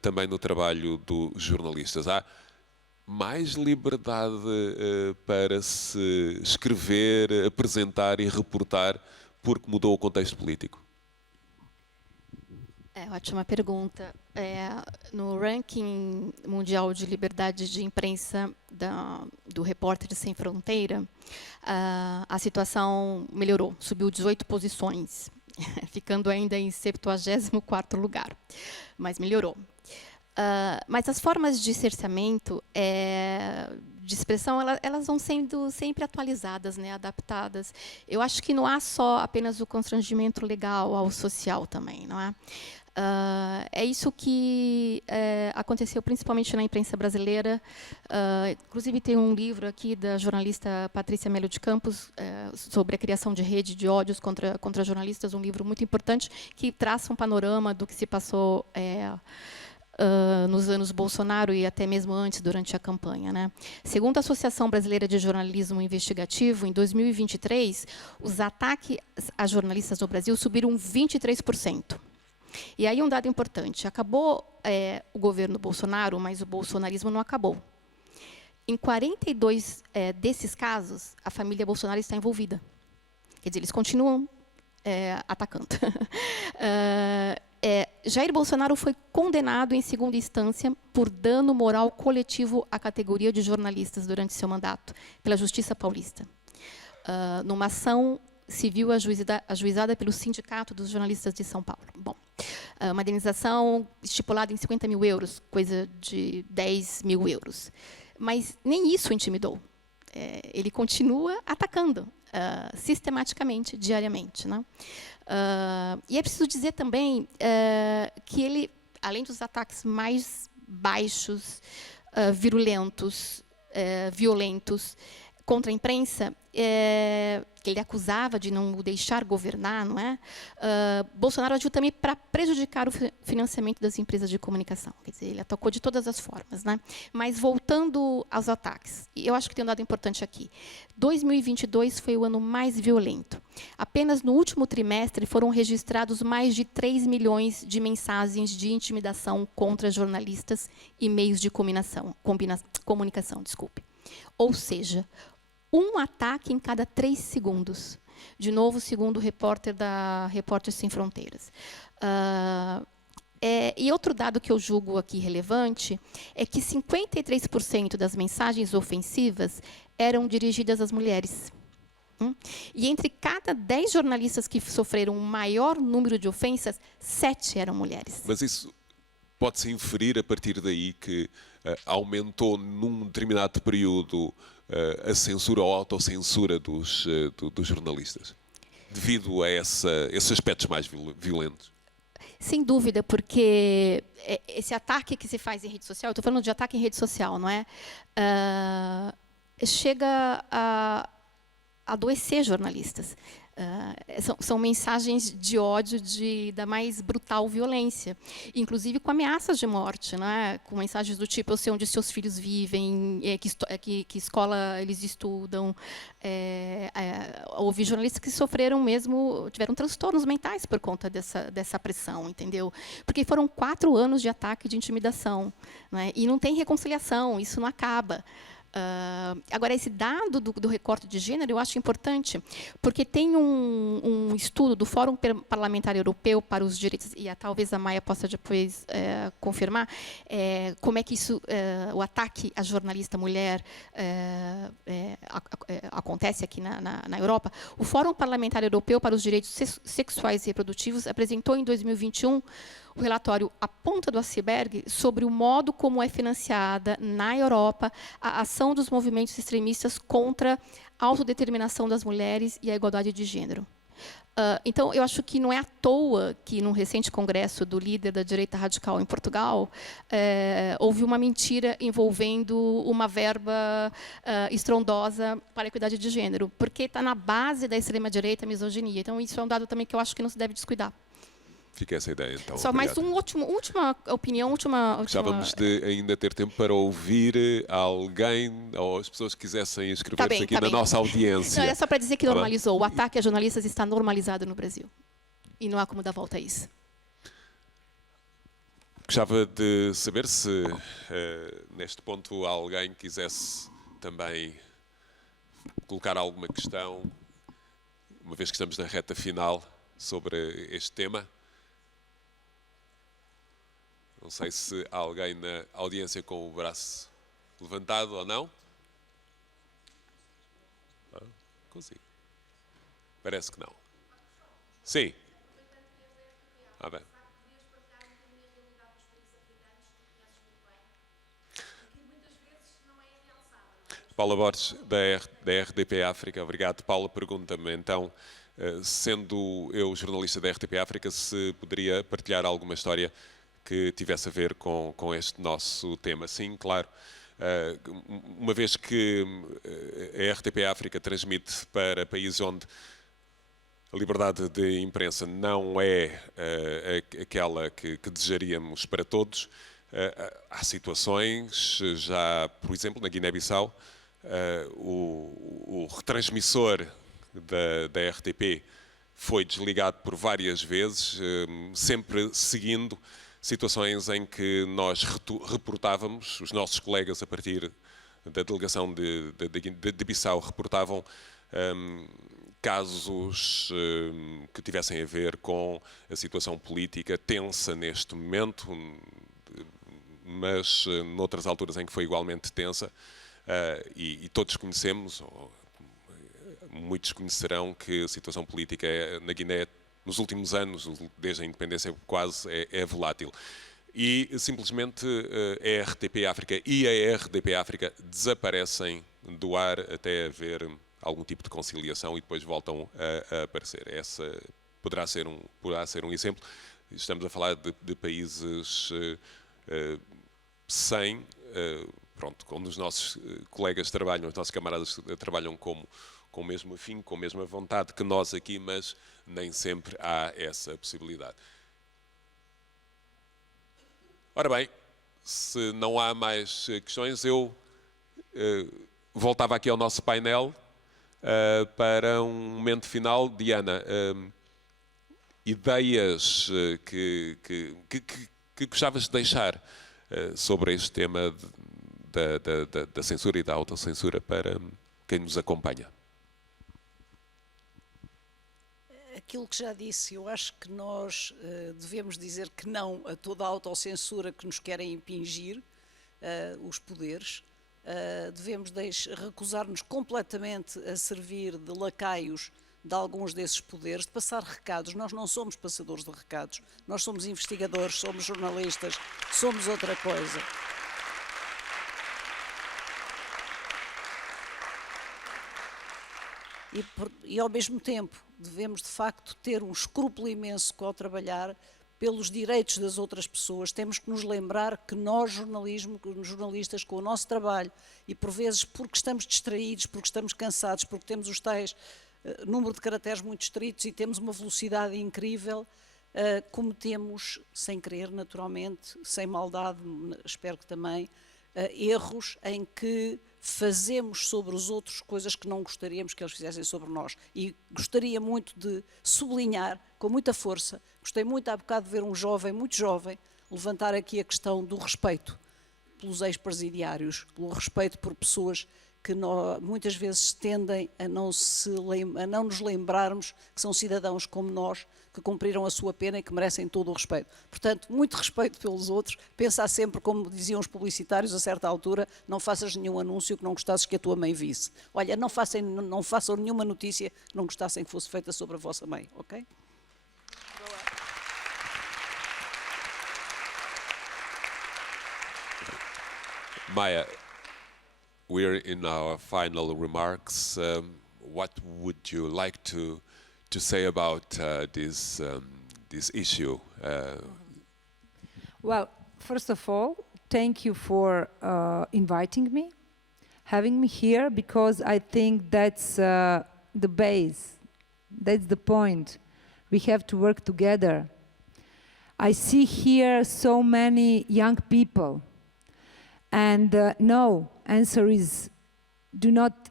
também no trabalho dos jornalistas? Há mais liberdade para se escrever, apresentar e reportar porque mudou o contexto político? Ótima pergunta. No ranking mundial de liberdade de imprensa do Repórteres Sem Fronteira, a situação melhorou, subiu 18 posições, ficando ainda em 74º lugar, mas melhorou. Mas as formas de cerceamento, de expressão, elas vão sendo sempre atualizadas, né, adaptadas. Eu acho que não há só apenas o constrangimento legal ao social também, não é? É isso que aconteceu principalmente na imprensa brasileira. Inclusive tem um livro aqui da jornalista Patrícia Melo de Campos sobre a criação de rede de ódios contra jornalistas, um livro muito importante que traça um panorama do que se passou nos anos Bolsonaro e até mesmo antes, durante a campanha, né? Segundo a Associação Brasileira de Jornalismo Investigativo, em 2023, os ataques a jornalistas no Brasil subiram 23%. E aí um dado importante, acabou o governo Bolsonaro, mas o bolsonarismo não acabou. Em 42 desses casos, a família Bolsonaro está envolvida. Quer dizer, eles continuam atacando. Jair Bolsonaro foi condenado em segunda instância por dano moral coletivo à categoria de jornalistas durante seu mandato, pela Justiça Paulista, numa ação civil ajuizada pelo Sindicato dos Jornalistas de São Paulo. Bom, uma indenização estipulada em 50 mil euros, coisa de 10 mil euros. Mas nem isso o intimidou. Ele continua atacando sistematicamente, diariamente, né? E é preciso dizer também que ele, além dos ataques mais baixos, virulentos, violentos contra a imprensa, que ele acusava de não o deixar governar, não é? Bolsonaro agiu também para prejudicar o financiamento das empresas de comunicação. Quer dizer, ele atacou de todas as formas, né? Mas voltando aos ataques, eu acho que tem um dado importante aqui. 2022 foi o ano mais violento. Apenas no último trimestre foram registrados mais de 3 milhões de mensagens de intimidação contra jornalistas e meios de comunicação, desculpe. Ou seja, um ataque em cada 3 segundos. De novo, segundo o repórter da Repórteres Sem Fronteiras. E outro dado que eu julgo aqui relevante é que 53% das mensagens ofensivas eram dirigidas às mulheres. E entre cada 10 jornalistas que sofreram o maior número de ofensas, 7 eram mulheres. Mas isso pode-se inferir a partir daí que aumentou num determinado período a censura ou a autocensura dos jornalistas, devido a esses aspectos mais violentos? Sem dúvida, porque esse ataque que se faz em rede social, eu estou falando de ataque em rede social, não é? Chega a adoecer jornalistas. São mensagens de ódio da mais brutal violência, inclusive com ameaças de morte, né? Com mensagens do tipo: eu sei onde seus filhos vivem, que escola eles estudam. Houve jornalistas que sofreram mesmo, tiveram transtornos mentais por conta dessa pressão, entendeu? Porque foram 4 anos de ataque, de intimidação, né? E não tem reconciliação, isso não acaba. Agora, esse dado do recorte de gênero eu acho importante, porque tem um estudo do Fórum Parlamentar Europeu para os Direitos, e talvez a Maia possa depois confirmar, como é que isso, o ataque à jornalista mulher acontece aqui na Europa. O Fórum Parlamentar Europeu para os Direitos Sexuais e Reprodutivos apresentou em 2021 o relatório A Ponta do Iceberg sobre o modo como é financiada na Europa a ação dos movimentos extremistas contra a autodeterminação das mulheres e a igualdade de gênero. Então, eu acho que não é à toa que, num recente congresso do líder da direita radical em Portugal, houve uma mentira envolvendo uma verba estrondosa para a equidade de gênero, porque está na base da extrema-direita a misoginia. Então, isso é um dado também que eu acho que não se deve descuidar. Fica essa ideia, então. Só mais última opinião, Gostávamos de ainda ter tempo para ouvir alguém, ou as pessoas que quisessem inscrever-se aqui na nossa audiência. Não, é só para dizer que normalizou. O ataque a jornalistas está normalizado no Brasil. E não há como dar volta a isso. Gostava de saber se, neste ponto, alguém quisesse também colocar alguma questão, uma vez que estamos na reta final, sobre este tema. Não sei se há alguém na audiência com o braço levantado ou não. Consigo. Parece que não. Sim. Bem. Paula Borges, da RDP África. Obrigado. Paula pergunta-me, então, sendo eu jornalista da RDP África, se poderia partilhar alguma história que tivesse a ver com este nosso tema. Sim, claro. Uma vez que a RTP África transmite para países onde a liberdade de imprensa não é aquela que desejaríamos para todos, há situações, já, por exemplo, na Guiné-Bissau, o retransmissor da RTP foi desligado por várias vezes, sempre seguindo situações em que nós reportávamos, os nossos colegas a partir da delegação de Bissau reportavam casos que tivessem a ver com a situação política tensa neste momento, mas noutras alturas em que foi igualmente tensa, e todos conhecemos, muitos conhecerão que a situação política na Guiné nos últimos anos, desde a independência quase, é volátil. E simplesmente a RTP África e a RDP África desaparecem do ar até haver algum tipo de conciliação e depois voltam a aparecer. Essa poderá ser um exemplo. Estamos a falar de países onde os nossos colegas trabalham, os nossos camaradas trabalham com o mesmo afinco, com a mesma vontade que nós aqui, mas nem sempre há essa possibilidade. Ora bem, se não há mais questões, eu voltava aqui ao nosso painel para um momento final. Diana, ideias que gostavas de deixar sobre este tema da censura e da autocensura para quem nos acompanha? Aquilo que já disse, eu acho que nós devemos dizer que não a toda a autocensura que nos querem impingir os poderes. Devemos recusar-nos completamente a servir de lacaios de alguns desses poderes, de passar recados. Nós não somos passadores de recados, nós somos investigadores, somos jornalistas, somos outra coisa. E ao mesmo tempo devemos de facto ter um escrúpulo imenso ao trabalhar pelos direitos das outras pessoas. Temos que nos lembrar que nós, jornalistas, com o nosso trabalho, e por vezes porque estamos distraídos, porque estamos cansados, porque temos os tais número de caracteres muito estritos e temos uma velocidade incrível, cometemos, sem querer naturalmente, sem maldade, espero que também, erros em que fazemos sobre os outros coisas que não gostaríamos que eles fizessem sobre nós. E gostaria muito de sublinhar, com muita força, gostei muito há bocado de ver um jovem, muito jovem, levantar aqui a questão do respeito. pelos ex-presidiários, pelo respeito por pessoas que muitas vezes tendem a não nos lembrarmos que são cidadãos como nós, que cumpriram a sua pena e que merecem todo o respeito. Portanto, muito respeito pelos outros, pensa sempre, como diziam os publicitários a certa altura, não faças nenhum anúncio que não gostasses que a tua mãe visse. Olha, não façam nenhuma notícia que não gostassem que fosse feita sobre a vossa mãe, ok? Maya, we're in our final remarks. What would you like to say about this issue? Well, first of all, thank you for inviting me, having me here, because I think that's the base, that's the point. We have to work together. I see here so many young people, and no, answer is do not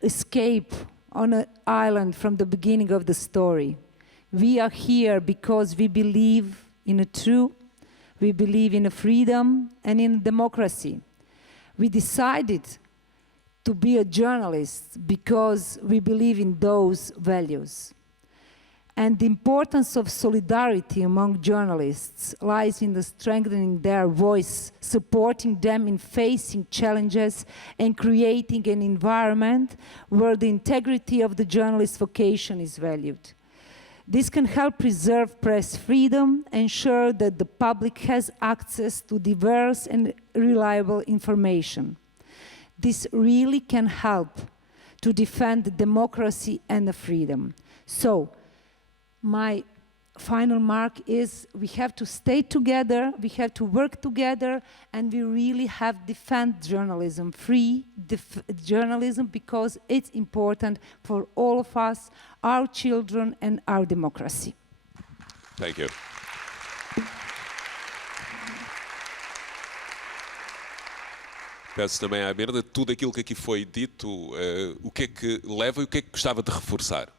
escape on an island from the beginning of the story. We are here because we believe in a truth, we believe in a freedom and in democracy. We decided to be a journalist because we believe in those values. And the importance of solidarity among journalists lies in the strengthening their voice, supporting them in facing challenges, and creating an environment where the integrity of the journalist's vocation is valued. This can help preserve press freedom, ensure that the public has access to diverse and reliable information. This really can help to defend democracy and the freedom. So, my final mark is we have to stay together, we have to work together, and we really have to defend journalism, free journalism, because it's important for all of us, our children and our democracy. Thank you. Peço também à Mirna, tudo aquilo que aqui foi dito, o que é que leva e o que é que gostava de reforçar?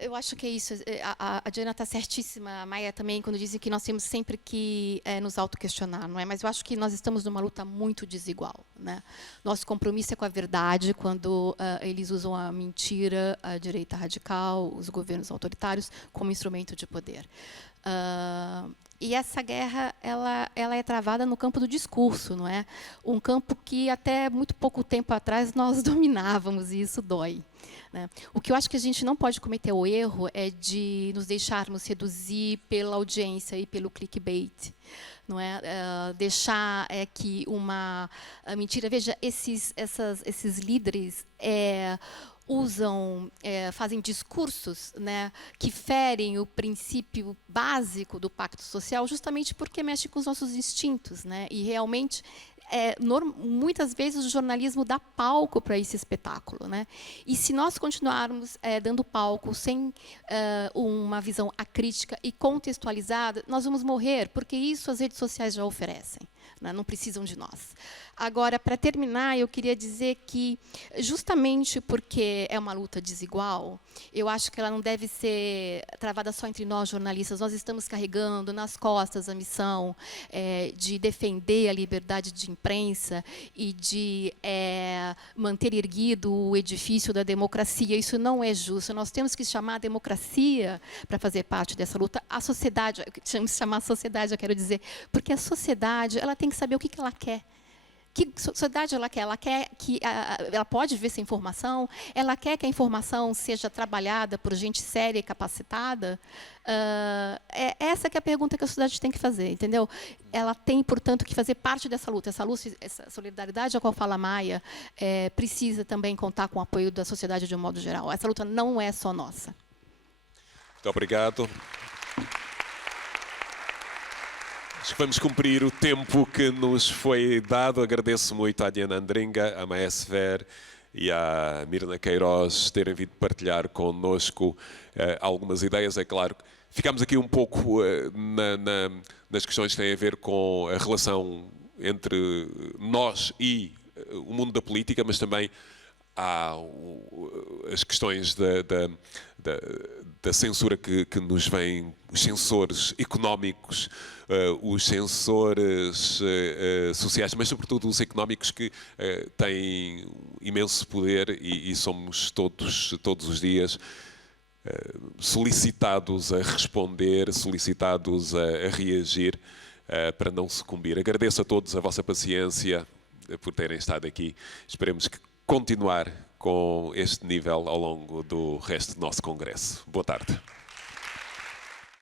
Eu acho que é isso. A Diana está certíssima, a Maia também, quando dizem que nós temos sempre que nos autoquestionar, não é? Mas eu acho que nós estamos numa luta muito desigual, né? Nosso compromisso é com a verdade, quando eles usam a mentira, a direita radical, os governos autoritários, como instrumento de poder. E essa guerra ela é travada no campo do discurso, não é? Um campo que até muito pouco tempo atrás nós dominávamos, e isso dói, né? O que eu acho que a gente não pode cometer o erro é de nos deixarmos seduzir pela audiência e pelo clickbait, não é? Deixar que uma mentira. Veja, esses líderes fazem discursos, né, que ferem o princípio básico do pacto social, justamente porque mexe com os nossos instintos, né? E realmente, muitas vezes o jornalismo dá palco para esse espetáculo, né? E se nós continuarmos dando palco sem uma visão acrítica e contextualizada, nós vamos morrer, porque isso as redes sociais já oferecem, né? Não precisam de nós. Agora, para terminar, eu queria dizer que, justamente porque é uma luta desigual, eu acho que ela não deve ser travada só entre nós, jornalistas. Nós estamos carregando nas costas a missão de defender a liberdade de imprensa e de manter erguido o edifício da democracia. Isso não é justo. Nós temos que chamar a democracia para fazer parte dessa luta. A sociedade, chamar a sociedade, eu quero dizer, porque a sociedade ela tem que saber o que ela quer. Que sociedade ela quer? Ela quer que ela pode ver essa informação? Ela quer que a informação seja trabalhada por gente séria e capacitada? Essa que é a pergunta que a sociedade tem que fazer, entendeu? Ela tem, portanto, que fazer parte dessa luta. Essa solidariedade a qual fala a Maia precisa também contar com o apoio da sociedade de um modo geral. Essa luta não é só nossa. Muito obrigado. Acho que vamos cumprir o tempo que nos foi dado. Agradeço muito à Diana Andringa, à Maia Sever e à Mirna Queiroz terem vindo partilhar connosco algumas ideias. É claro que ficámos aqui um pouco nas questões que têm a ver com a relação entre nós e o mundo da política, mas também há as questões da censura que nos vem, os sensores económicos, os sensores sociais, mas sobretudo os económicos que têm imenso poder e somos todos os dias solicitados a responder, solicitados a reagir para não sucumbir. Agradeço a todos a vossa paciência por terem estado aqui. Esperemos que continuar com este nível ao longo do resto do nosso congresso. Boa tarde.